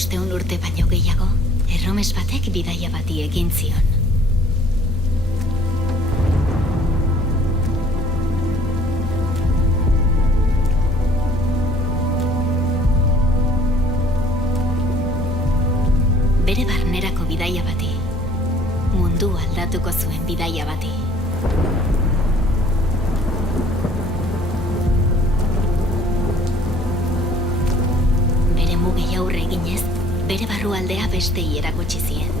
500 urte baino gehiago, erromes batek bidaia bati egin zion. Bere barnerako bidaia bati, mundu aldatuko zuen bidaia bati. Bere mugei aurre eginez, bere barrualdea bestei erakutsi zien.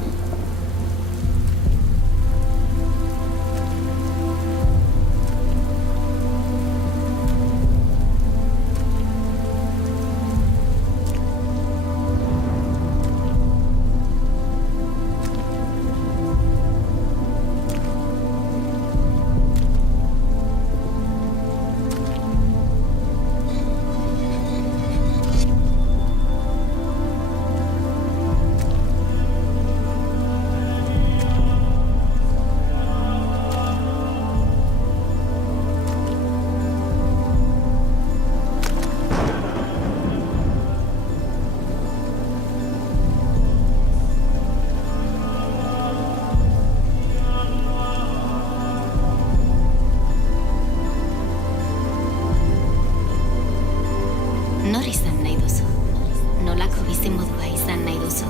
Nor izan nahi duzu? Nolako bizimodua izan nahi duzu?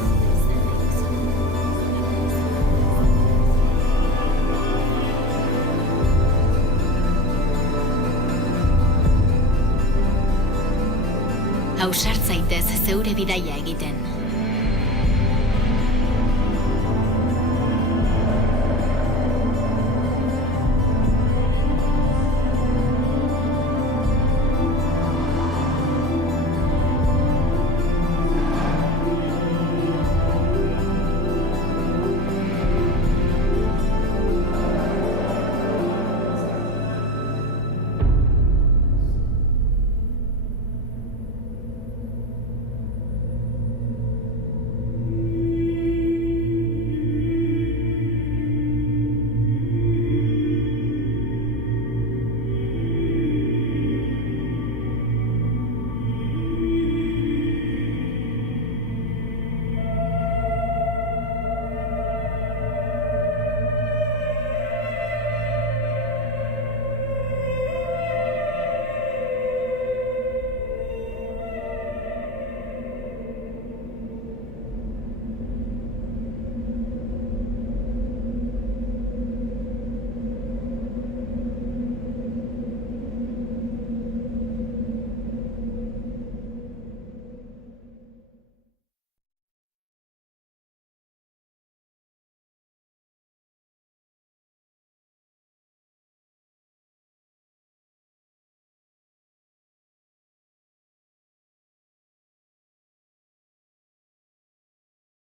Ausart zaitez zeure bidaia egiten.